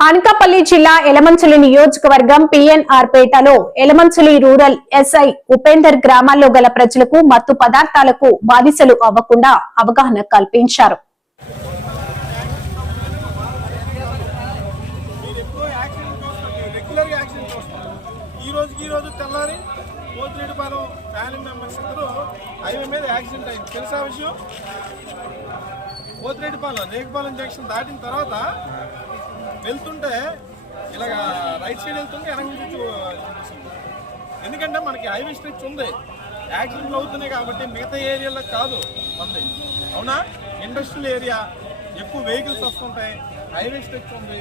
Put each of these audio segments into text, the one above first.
అనకాపల్లి జిల్లా ఎలమంచులి నియోజకవర్గం పిఎన్ఆర్ పేటలో ఎలమంచులి రూరల్ ఎస్ఐ ఉపేందర్ గ్రామాల్లో గల ప్రజలకు మత్తు పదార్థాలకు బానిసలు అవ్వకుండా అవగాహన కల్పించారు. ఈ ఈ రోజు తెల్లారి పోతిరెడ్డిపాలెం ఫ్యామిలీ మెంబర్స్ ఇద్దరు హైవే మీద యాక్సిడెంట్ అయింది. తెలుసా విషయం? పోతిరెడ్డిపాలెం జంక్షన్ దాటిన తర్వాత వెళ్తుంటే ఇలాగ రైట్ సైడ్ వెళ్తుంటే వెనక నుంచి చూపిస్తుంది. ఎందుకంటే మనకి హైవే స్ట్రిచ్ ఉంది. యాక్సిడెంట్లు అవుతున్నాయి కాబట్టి మిగతా ఏరియాలో కాదు మంది. అవునా? ఇండస్ట్రియల్ ఏరియా ఎక్కువ వెహికల్స్ వస్తుంటాయి. హైవే స్ట్రిచ్ ఉంది.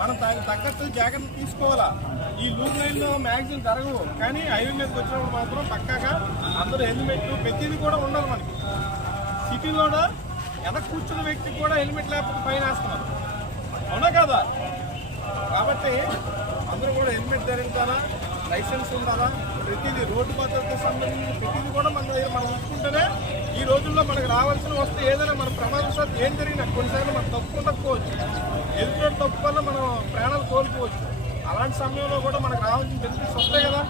మనం దానికి తగ్గట్టు జాగ్రత్త తీసుకోవాలా. ఈ లూప్ లైన్లో మ్యాక్సిమం జరగవు. కానీ హైవే మీదకి వచ్చినప్పుడు మాత్రం పక్కాగా అందరూ హెల్మెట్ ప్రతిదీ కూడా ఉండాలి మనకి. సిటీలో వెనక కూర్చున్న వ్యక్తికి కూడా హెల్మెట్ లేకపోతే పైన వేస్తున్నారు. అవునా కదా? కాబట్టి అందరూ కూడా హెల్మెట్ ధరించాలా? లైసెన్స్ ఉండాలా? ప్రతిదీ రోడ్డు భద్రతకు సంబంధించిన ప్రతిదీ కూడా మన దగ్గర మనం ఉంచుకుంటేనే ఈ రోజుల్లో మనకు రావాల్సిన వస్తే ఏదైనా మన ప్రమాదశాత్ ఏం జరిగినా కొన్నిసార్లు మనం తప్పు తప్పుకోవచ్చు. ఎదురు తప్పు వల్ల మనం ప్రాణాలు కోల్పోవచ్చు. అలాంటి సమయంలో కూడా మనకు రావాల్సిన బెనిఫిట్స్ వస్తాయి కదా.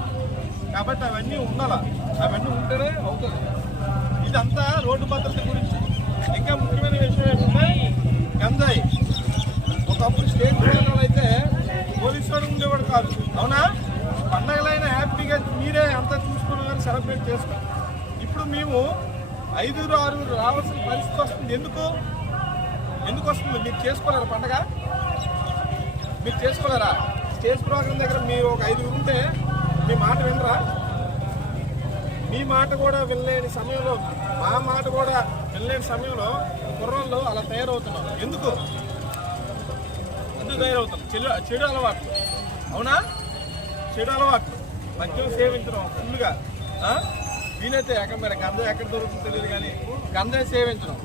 కాబట్టి అవన్నీ ఉండాలా? అవన్నీ ఉంటేనే అవుతుంది. ఇదంతా రోడ్డు భద్రత గురించి ఇంకా ముఖ్యమైన విషయం ఏంటంటే గంజాయి ఒకప్పుడు స్టేట్ ప్రోగ్రాంలు అయితే పోలీసు వాడు ఉండేవాడు కాదు అవునా పండగలైనా మీరే అంతా చూసుకుని కానీ సెలబ్రేట్ చేస్తాం ఇప్పుడు మేము ఐదుగురు ఆరుగురు రావాల్సిన పరిస్థితి వస్తుంది. ఎందుకు? ఎందుకు వస్తుంది? మీరు చేసుకోలేరా పండగ? మీరు చేసుకోలేరా? స్టేజ్ ప్రోగ్రాం దగ్గర మీరు ఒక ఐదుగురు ఉంటే మీ మాట వినరా? మీ మాట కూడా వినలేని సమయంలో మా మాట కూడా వినలేని సమయంలో కుర్రోళ్ళు అలా తయారవుతున్నారు. ఎందుకు? ఎందుకు తయారవుతున్నారు? చెడు చెడు అలవాట్లు. అవునా? చెడు అలవాట్లు. మద్యం సేవించడం ఫుల్గా నేనైతే ఎక్కడ మరి గంధం ఎక్కడ దొరుకుతుందో తెలియదు కానీ గంధం సేవించడం.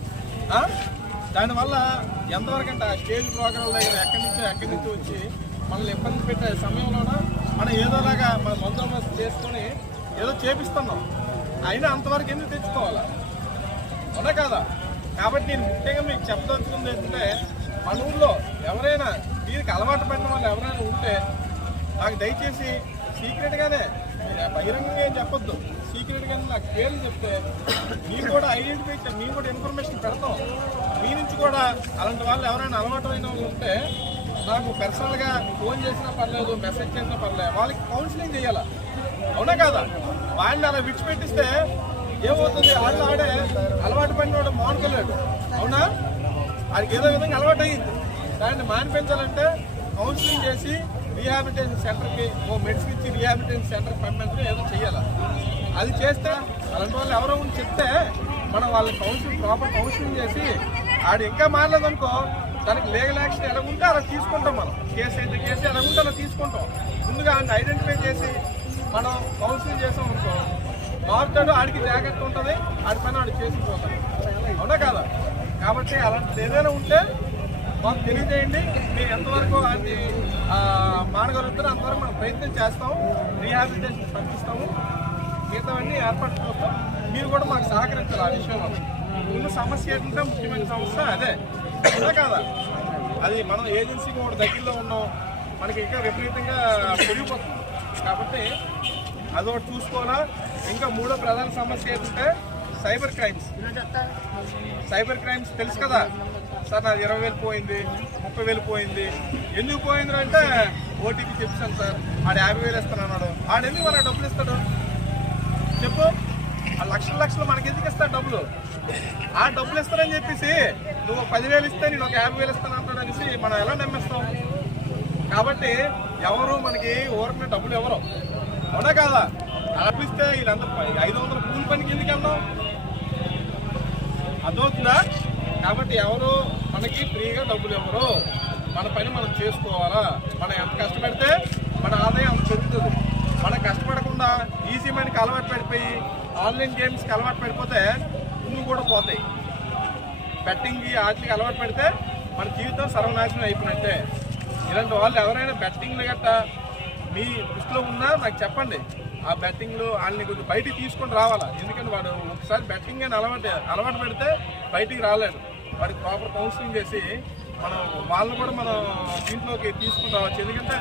దానివల్ల ఎంతవరకు అంటే ఆ స్టేజ్ ప్రోగ్రాం దగ్గర ఎక్కడి నుంచో ఎక్కడి నుంచి వచ్చి మనల్ని ఇబ్బంది పెట్టే సమయంలోన మనం ఏదోలాగా మన మందు చేసుకొని ఏదో చేపిస్తున్నాం. అయినా అంతవరకు ఎందుకు తెచ్చుకోవాలా? ఉన్నా కదా? కాబట్టి నేను ముఖ్యంగా మీకు చెప్పదలుచుకుంది ఏంటంటే మన ఊళ్ళో ఎవరైనా దీనికి అలవాటు పడిన వాళ్ళు ఎవరైనా ఉంటే నాకు దయచేసి సీక్రెట్గానే. మీరు బహిరంగంగా ఏం చెప్పొద్దు. సీక్రెట్గానే నాకు పేర్లు చెప్తే మీకు కూడా ఐడెంటిఫై చే- మీకు కూడా ఇన్ఫర్మేషన్ పెడతాం. మీ నుంచి కూడా అలాంటి వాళ్ళు ఎవరైనా అలవాటు అయిన వాళ్ళు ఉంటే నాకు పర్సనల్గా ఫోన్ చేసినా పర్లేదు మెసేజ్ చేసినా పర్లేదు వాళ్ళకి కౌన్సిలింగ్ చేయాలా? అవునా కాదా? వాళ్ళని అలా విడిచిపెట్టిస్తే ఏమవుతుంది? వాళ్ళు ఆడే అలవాటు పడిన వాడు మానుకోలేడు అవునా? వాడికి ఏదో విధంగా అలవాటు అయ్యింది దాన్ని మానిపించాలంటే కౌన్సిలింగ్ చేసి రీహాబిలిటేషన్ సెంటర్కి ఓ మెడిసిన్ ఇచ్చి రీహాబిలిటేషన్ సెంటర్కి పంపించడం ఏదో చేయాలి? అది చేస్తే అలాంటి వాళ్ళు ఎవరో ఉండి చెప్తే మనం వాళ్ళని కౌన్సిలింగ్ ప్రాపర్ కౌన్సిలింగ్ చేసి ఆడు ఇంకా మారలేదనుకో దానికి లీగల్ యాక్షన్ ఎలా ఉంటే అలా తీసుకుంటాం మనం. కేసు అయితే కేసు ఎలా ఉంటే అలా తీసుకుంటాం. ముందుగా ఆయన ఐడెంటిఫై చేసి మనం కౌన్సిలింగ్ చేసాం అనుకో మారుతాడు ఆడికి జాగ్రత్త ఉంటుంది ఆడి పని ఆడు చేసిపోతాడు అవునా కాదా? కాబట్టి అలాంటిది ఏదైనా ఉంటే మాకు తెలియజేయండి. మీరు ఎంతవరకు అది మానగలుగుతారో అంతవరకు మనం ప్రయత్నం చేస్తాము. రీహాబిలిటేషన్ పంపిస్తాము మిగతావన్నీ ఏర్పాటు చేస్తాం. మీరు కూడా మాకు సహకరించాలి ఆ విషయంలో. ఉన్న సమస్య ఏంటంటే ముఖ్యమైన సమస్య అదే. అదే కాదా? అది మనం ఏజెన్సీకి కూడా దగ్గరలో ఉన్నాం. మనకి ఇంకా విపరీతంగా పెరిగిపోతుంది. కాబట్టి అదొకటి చూసుకోవాలా? ఇంకా మూడో ప్రధాన సమస్య ఏంటంటే సైబర్ క్రైమ్స్. సైబర్ క్రైమ్స్ తెలుసు కదా? సార్ నాది ఇరవై వేలు పోయింది ముప్పై వేలు పోయింది. ఎందుకు పోయింది అంటే ఓటీపీ చెప్తాను సార్. ఆడు యాభై వేలు ఇస్తాను అన్నాడు. ఆడు ఎందుకు మన డబ్బులు ఇస్తాడు? చెప్పు. ఆ లక్షల లక్షలు మనకి ఎందుకు ఇస్తాడు డబ్బులు? ఆ డబ్బులు ఇస్తారని చెప్పేసి నువ్వు ఒక పదివేలు ఇస్తే నేను ఒక యాభై వేలు ఇస్తాను అంటాడు అనేసి మనం ఎలా నమ్మిస్తాం? కాబట్టి ఎవరు మనకి ఊరిన డబ్బులు ఎవరు అవునా కాదా? అనిపిస్తే వీళ్ళంతా ఐదు వందల కూలి పనికి ఎందుకు వెళ్దాం అదవుతుందా? కాబట్టి ఎవరు మనకి ఫ్రీగా డబ్బులు ఇవ్వరు. మన పని మనం చేసుకోవాలా? మనం ఎంత కష్టపడితే మన ఆదాయం అంత పెరుగుతుంది. మనం కష్టపడకుండా ఈజీ మనకి అలవాటు పడిపోయి ఆన్లైన్ గేమ్స్కి అలవాటు పడిపోతే నువ్వు కూడా పోతాయి. బెట్టింగ్కి వాటికి అలవాటు పెడితే మన జీవితం సర్వనాశనం అయిపోయినట్టే. ఇలాంటి వాళ్ళు ఎవరైనా బెట్టింగ్లు గట్ట మీ దృష్టిలో ఉన్నా నాకు చెప్పండి. ఆ బెట్టింగ్లు వాళ్ళని కొంచెం బయటికి తీసుకొని రావాలా? ఎందుకంటే వాడు ఒకసారి బెట్టింగ్ అని అలవాటు అలవాటు పెడితే బయటికి రాలేడు. వాడికి ప్రాపర్ కౌన్సిలింగ్ చేసి మనం వాళ్ళని కూడా మనం దీంట్లోకి తీసుకుని రావచ్చు. ఎందుకంటే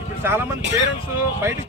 ఇప్పుడు చాలా మంది పేరెంట్స్ బయటికి